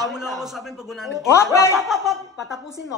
Saka mo lang ako sabihin pag 100k. Patapusin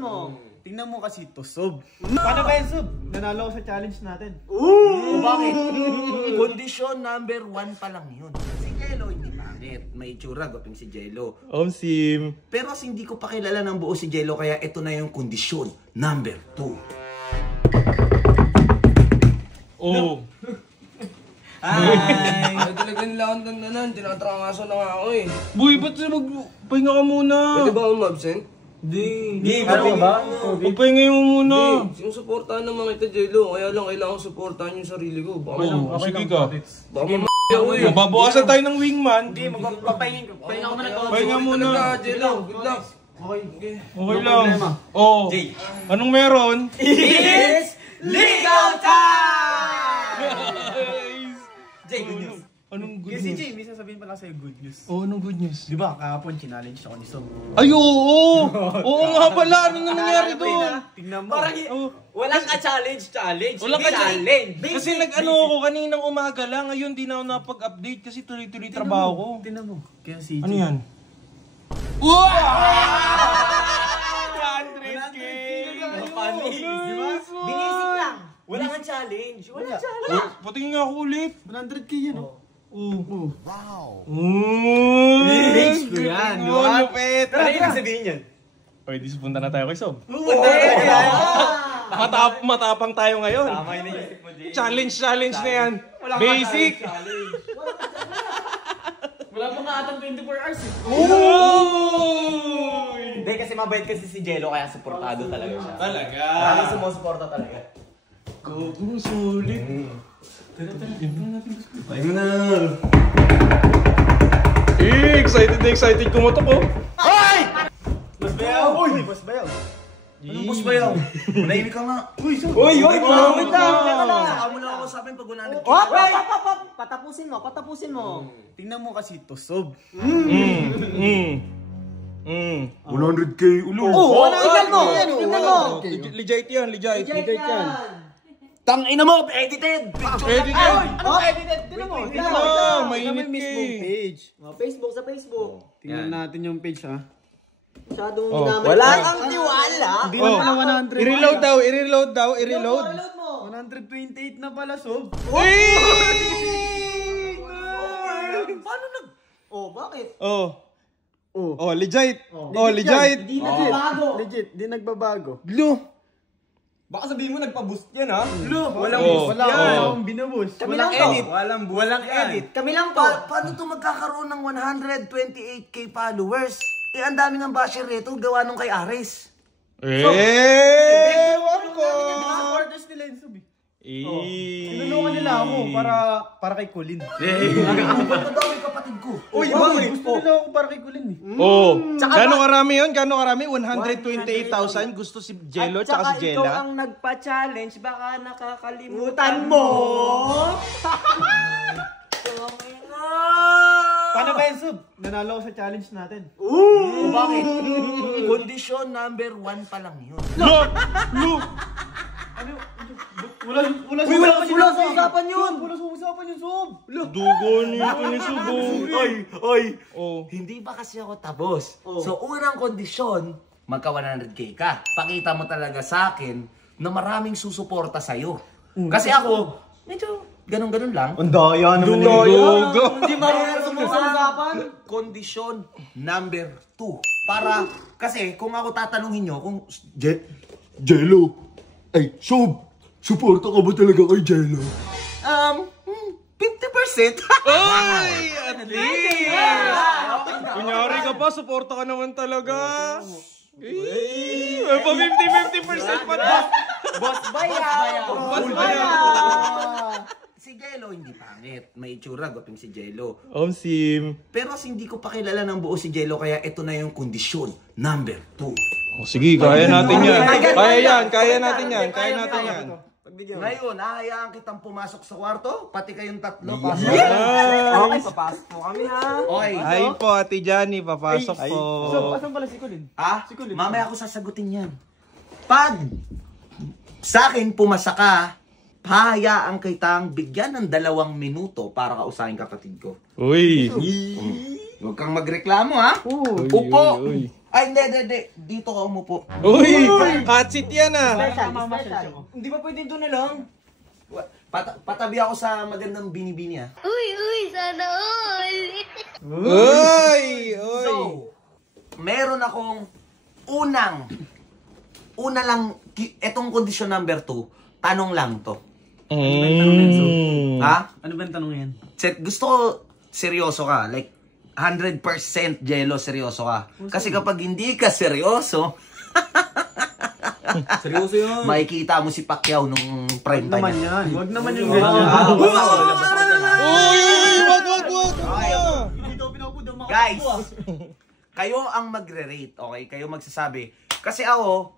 mo. Tingnan mo kasi to, Sob. Paano ba yun, Sob? Nanalo ako sa challenge natin. Bakit? Kondisyon number 1 pa lang yun. Si Jello hindi pangit. May itsura, gaping si Jello. Sim. Pero kasi hindi ko pa kilala ng buo si Jello, kaya ito na yung kondisyon number 2. Oh. Ay, talaga nila akong tandanan. Tinatrangaso na nga ako eh. Boy, ba't magpahinga ka muna? Pwede ba akong ma-absent? Hindi, ano ba? Magpahinga mo muna. Sinusuportahan naman kita, Jello. Kaya lang kailangan suportahan yung sarili ko. Baka Sige ka. baka ako eh. Mababawasan tayo ng wingman. Hindi, magpapahinga ko muna. Pahinga muna. Talaga, Jello. Good luck. Okay lang. Oh. Anong meron? It's legal time! Jay, good news. Anong good Kasi news? Jay, may sasabihin pala sa'yo good news. Oh, anong good news? Di ba, kahapon challenge ako ni Sob. Ay, oo! Oo nga pala, ano nangyari doon? Tingnan mo. Parang walang ka-challenge. Walang ka-challenge. Kasi nag-ano ako kaninang umaga lang, ngayon di na ako napag-update kasi tuloy-tuloy trabaho ko. Tingnan mo. Kaya si Ano Jay. yan? Wow! 100K! Di ba? Binisik lang. Wala nga challenge. Wala challenge. Patingin nga ako ulit. 100k yun, oh. Oh. Wow. Bitch ko yan, di Oh, ba? lupit. Ano ibig sabihin yan? Pwede punta na tayo kay Sob. Ah! Matapang tayo ngayon. Tama yun yung isip mo, Jay. Challenge na yan. Basic. Wala pa nga atang 24 hours eh. Oh! Hindi, kasi mabait kasi si Jello, kaya supportado talaga siya. Talaga. Maraming sumusuporta talaga. Gogo, sulit. Ayun na. Excited kumatok ko. Mas bayaw! Uy! Mas bayaw! Anong boss ba yan? Manahimik ka nga. Uy, Sob! Wait lang. Saka mo lang ako sabihin pag 100k. Patapusin mo. Tingnan mo kasi to, Sob. 100k ulo. Tingnan mo. Legit yan, legit. Tang ina mo, edited. Pwede na. Edited. Tingnan mo. Tingnan mo, mainit Facebook eh. page. Facebook sa Facebook. Tingnan natin yung page, ha? Masyadong Oh. ginamit. Wala kang tiwala. Hindi na pala 100. I-reload daw. Reload mo. 128 na pala, Sob. Paano nag... Oh, bakit? Oh, legit. Oh, legit. Hindi nagbabago. Legit, di nagbabago. Glo. Baka sabihin mo nagpa-boost yan ha? Walang Oh. wala akong binubus. Kami Walang lang to. edit. Walang edit. Kami lang to. Paano to magkakaroon ng 128k followers? Eh, ang dami ng basher rito, gawa nung kay Ares. Warko. Supporters nila yun, Sob. Tinulungan nila ako para kay Colin. Ang dami kapatid ko. Uy, gusto nila ako para kay Colin eh. Oh. Gano'ng karami yun? 128,000 gusto si Jello At tsaka si ikaw Jella. ang nagpa-challenge, baka nakakalimutan mo. Paano ba yun, Sob? Nanalo ako sa challenge natin. Bakit? Kondisyon number 1 pa lang yun. Wala sa usapan yun. Wala sa usapan yun, Sob. Dugo nito ni Subo. Oy. Oh. Hindi pa kasi ako tapos. So, unang kondisyon, magka 100k ka. Pakita mo talaga sa akin na maraming susuporta sa'yo. Kasi ako, medyo ganun-ganun lang. Ang daya naman Dugo. Hindi marunong sa usapan. Kondisyon number 2. Para, kasi kung ako tatanungin nyo, kung Jello, ay, Sob, suporta ka ba talaga kay Jello? 50%. Ay, at least. Kunyari ka pa, suporta ka naman talaga. Eh, pa 50% pa na. Boss bayaw. Boss bayaw. Si Jello hindi pangit. May itsura, gaping si Jello. Sim. Pero kasi hindi ko pa kilala ng buo si Jello, kaya ito na yung kondisyon number 2. Oh, sige, kaya natin yan. Kaya natin yan. Ngayon, hahayaan kitang pumasok sa kwarto, pati kayong tatlo. Okay, papasok po kami ha. Okay. Ay po, Ate Johnny, papasok po. Sob, asan pala si Colin? Mamaya ako sasagutin yan. Pag sa akin pumasa ka, hahayaan kitang bigyan ng 2 minuto para kausahin kapatid ko. Uy. Huwag kang magreklamo, ha? Upo! Ay, hindi. Dito ka umupo. Uy! Katsit yan ah! Hindi ba pwede doon na lang? Patabi ako sa magandang bini-bini, ha? Uy, sana all! Uy! So, meron akong una lang, etong condition number 2, tanong lang to. Ha? Ano ba yung tanong yan? Gusto ko seryoso ka, like 100% Jello, seryoso ka. Kasi kapag hindi ka seryoso, Seryoso yun. makikita mo si Pacquiao nung prime time. Naman yan. Huwag naman yung Uy! ganyan. Wag! Guys, kayo ang magre-rate, okay? Kayo magsasabi. Kasi ako,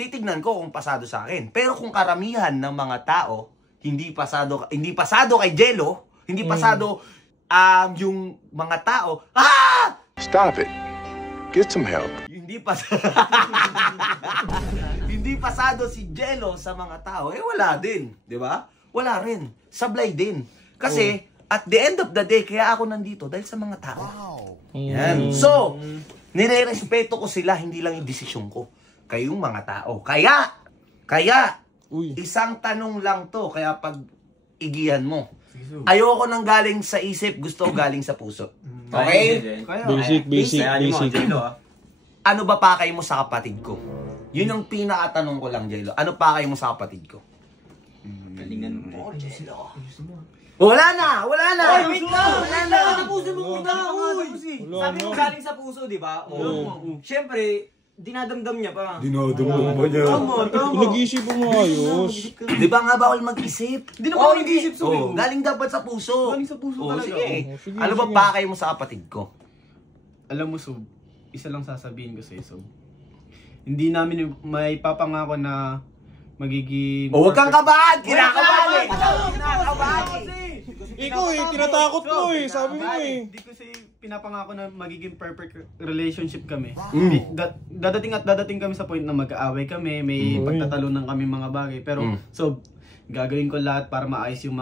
titignan ko kung pasado sa akin. Pero kung karamihan ng mga tao, hindi pasado kay Jello, hindi pasado yung mga tao, Stop it. Get some help. hindi pasado si Jello sa mga tao, wala din, di ba? Wala rin. Sablay din. Kasi, at the end of the day, kaya ako nandito dahil sa mga tao. Yan. So, nire-respeto ko sila, hindi lang yung desisyon ko. Kayong mga tao. Kaya, isang tanong lang to, kaya pag igihan mo. Ayoko nang galing sa isip, gusto ko galing sa puso. Okay? Basic. Ano ba pakay mo sa kapatid ko? Yun yung pinakatanong ko lang, Jello. Ano pakay mo sa kapatid ko? Galingan mo. Wala na! Wala na! Tapusin mo muna! Sabi mo galing sa puso, di ba? Siyempre, dinadamdam niya pa. Nag-iisip mo ayos. Di ba nga bawal mag-isip? Hindi na ba nag-iisip sa Galing dapat sa puso. Galing sa puso talaga. Sige. Sige, Ano ba sige. pakay mo sa kapatid ko? Alam mo, Sob, isa lang sasabihin ko sa'yo, Sob. Hindi namin may papangako na magiging... Huwag kang kabahan! Kinakabahan! Kinakabahan! Ikaw tinatakot mo sabi mo Hindi ko pinapangako na magiging perfect relationship kami. Dadating kami sa point na mag-aaway kami, may pagtatalunan kami mga bagay. Pero, so, gagawin ko lahat para maayos yung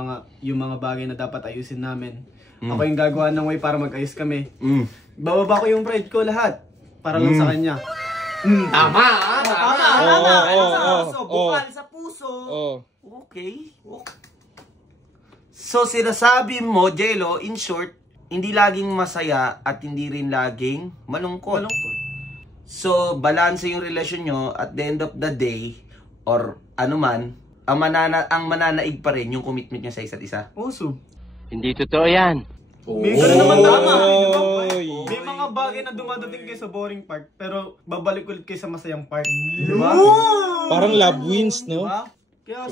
mga bagay na dapat ayusin namin. Ako yung gagawa ng way para mag-ayos kami. Bababa ko yung pride ko lahat para lang sa kanya. Tama! So, bukal sa puso. Okay. So, sinasabi mo, Jello, in short, hindi laging masaya at hindi rin laging malungkot. So, balanse yung relasyon nyo at the end of the day, or ano man, ang mananaig pa rin yung commitment nyo sa isa't isa. Sob. Hindi totoo yan. May gano'n naman tama. May mga bagay na dumadating kayo sa boring part, pero babalik ulit kayo sa masayang part. Di ba? Parang love wins, no? Diba? Kaya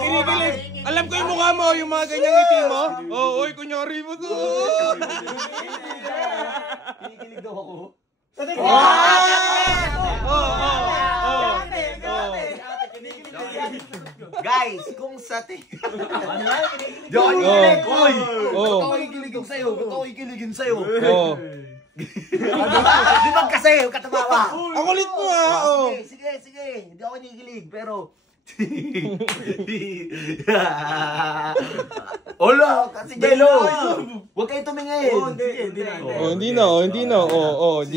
Kinikilig. Alam ko yung mukha mo, yung mga ganyang ngiti mo. Kunyari mo to. Kinikilig daw ako. Guys, kung sa Di ako kikiligin sa'yo. Ba't ako kikiligin sa'yo? Di ba kasi, yung katabawa? Ang kulit mo Sige. Hindi ako kinikilig, pero... Hola, kasi Jello! Huwag kayo tumingin! Hindi na. Hindi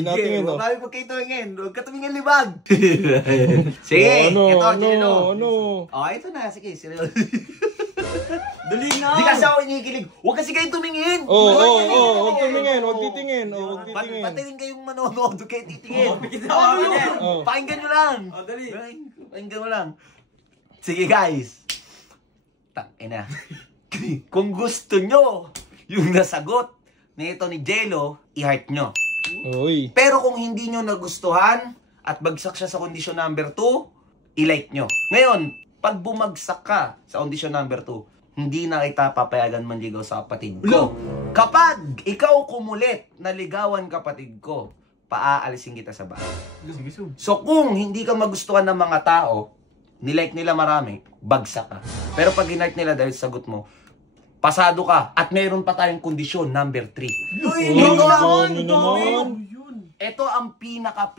natin Huwag kayo tumingin! Huwag ka tumingin libag! Sige, ito, Jello! Ito na, sige, seryoso. Dali na! Di kasi ako kinikilig. Huwag kasi kayo tumingin! Huwag tumingin, huwag titingin. Pati rin kayong manonood, huwag kayo titingin. Ano? Pakinggan nyo lang! Dali! Pakinggan mo lang. Sige guys. Ina. Kung gusto nyo yung nasagot nito ni Jello, i-heart nyo. Pero kung hindi nyo nagustuhan at bagsak siya sa kondisyon number 2, i-like nyo. Ngayon, pag bumagsak ka sa kondisyon number 2, hindi na kita papayagan manligaw sa kapatid ko. Kapag ikaw kumulit na ligawan kapatid ko, paaalisin kita sa bahay. So kung hindi ka magustuhan ng mga tao, nilike nila marami, bagsak ka. Pero pag in-like nila dahil sagot mo, pasado ka. At meron pa tayong kondisyon, number 3. Ito ang pinaka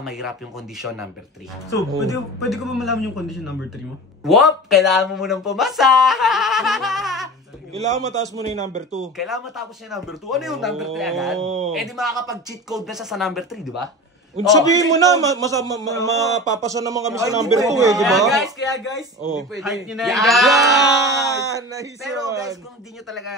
mahirap yung kondisyon number 3. So, pwede ko ba malaman yung condition number 3 mo? Wop! Kailangan mo munang pumasa! Kailangan mataas mo na yung number 2. Kailangan matapos niya number 2. Ano yung number 3 agad? Eh di makakapag-cheat code na siya sa number 3, di ba? Sabihin mo na, mapapasa naman kami sa number 2 eh, di ba? Kaya guys, Oh. hindi pwede. Height nyo na yan. Yan! Nice Pero guys, one. kung di nyo talaga,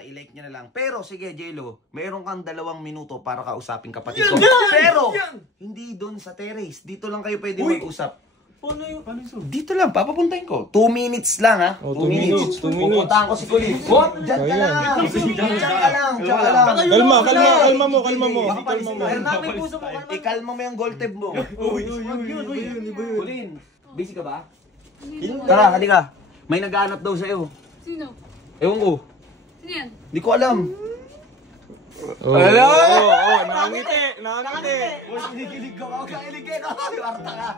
i-like nyo na lang. Pero sige, Jello, mayroon kang 2 minuto para kausapin kapatid ko. Pero, hindi doon sa terrace. Dito lang kayo pwede mag-usap. Paano yung... Dito lang, papapuntahin ko. 2 minutes lang, ha? Oh, 2 minutes, 2 minutes. Pupuntahan ko si Colin. Hop! Diyan ka lang! Diyan ka lang! Diyan ka lang! Kalma mo. May puso mo. Ikalma mo yung gold tab mo. Uy. Colin, busy ka ba? Tara, halika. May naghahanap daw sa'yo. Sino? Ewan ko. Sino yan? Di ko alam. Nakangiti. Kinikilig ka. Huwag kang iligin. Marta ka.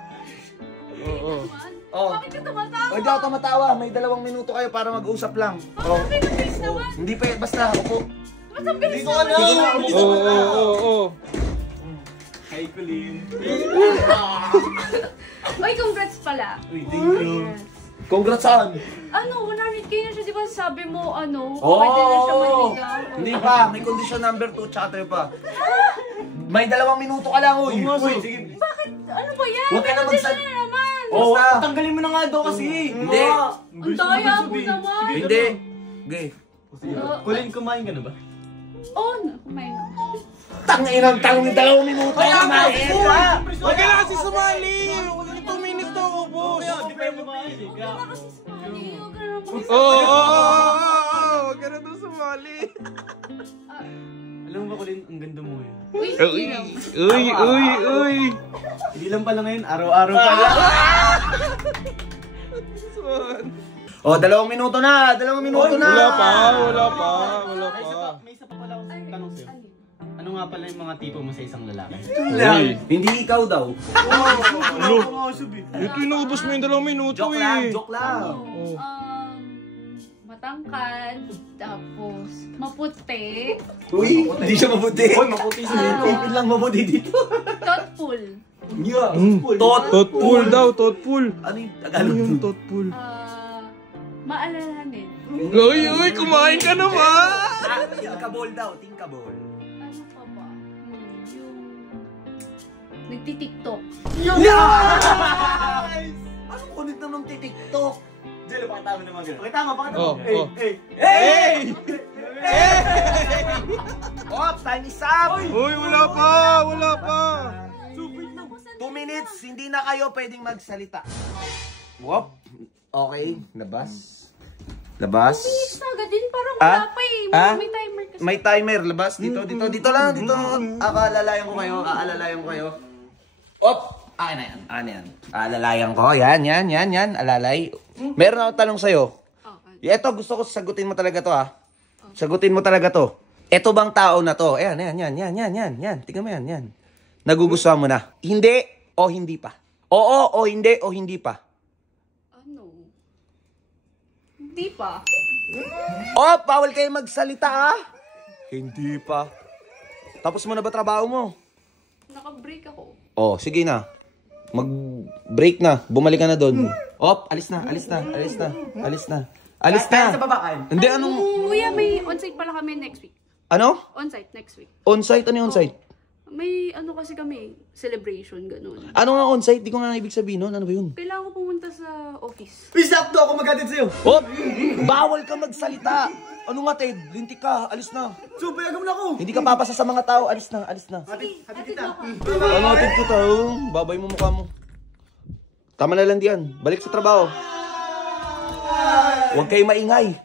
Tumaan? Oh. Bakit ka tumatawa? Huwag ako tumatawa. May 2 minuto kayo para mag-usap lang. Oh. Bakit ang bilis naman? Hindi pa, basta upo. Ba't ang bilis naman? Oo. Hi, Colin. Uy, congrats pala. Congrats saan? Ano, 100k na siya, di ba sabi mo, ano, Oh! pwede na siya manigaw. Hindi pa, may condition number 2 tsaka 3 pa. May 2 minuto ka lang, uy. Sige. Bakit? Ano ba yan? Huwag ka na Condition magsal- na naman. Oh, Tanggalin mo na nga daw kasi. Hindi. Ang daya mo naman. Hindi. Okay. Colin, kumain ka na ba? Oo na, kumain na. Tangin 2 minuto. Huwag ka na kasi sumali. 2 minutes daw, boss. Di pa yung kumain eh. Wala ka kasi sumali. Huwag ka na naman. Oo. Huwag ka na daw sumali. Alam mo ba, Colin, ang ganda mo eh. Uy, Uy. Hindi lang pala ngayon, araw-araw pala. Oh, 2 minuto na. 2 minuto na. Wala pa. May isa pa pala akong tanong sa'yo. Ano nga pala yung mga tipo mo sa isang lalaki? Hindi ikaw daw. Ito inuubos mo yung 2 minuto Joke lang, eh. joke lang. Matangkad, tapos maputi, Uy, hindi siya mabuti. Uy, mabuti siya. Pipil lang mabuti dito. thoughtful, Thoughtful daw, thoughtful. Ano yung Ano Tagalog? yung thoughtful? maalalahanin. Uy, kumain ka naman! Thinkable daw, thinkable. Ano pa ba? Yung nagtitiktok. Anong kulit na nung titiktok? Jello, pakita mo naman gano'n. Okay, tama. Oh. Hey! Ops, time is up! Uy, wala pa. 2 minutes, hindi na kayo pwedeng magsalita. Wop. Okay, labas. Labas. Bilis na agad din, parang wala pa eh. May timer kasi. May timer, labas. Dito lang, dito. Aalalayan ko kayo. Op! Akin na yan. Aalalayan ko. Yan. Alalay. Meron ako tanong sa'yo. Ito, gusto ko sagutin mo talaga to, ha? Sagutin mo talaga to. Ito bang tao na to? Ayan. Tingnan mo yan. Nagugustuhan mo na. Hindi o hindi pa? Oo o hindi o hindi pa? Ano? Hindi pa. Oh, bawal kayo magsalita, ha? Hindi pa. Tapos mo na ba trabaho mo? Naka-break ako. Oh, sige na. Mag-break na. Bumalik ka na doon. Op, alis na. Sa baba kayo. Hindi, anong... Kuya, may on-site pala kami next week. Ano? On-site next week. On-site? Ano yung on-site? May ano kasi kami, celebration, gano'n. Ano nga on-site? Di ko nga ibig sabihin nun. Ano ba yun? Kailangan ko pumunta sa office. Peace up to ako mag-atid sa'yo. Op! Bawal ka magsalita. Ano nga, Ted? Lintik ka. Alis na. So, payagam na ako. Hindi ka papasa sa mga tao. Alis na. Sige, atid mo ako. Ano, Ted ko tao? Babay mo mukha mo. Tama na lang diyan. Balik sa trabaho. Huwag kayo maingay.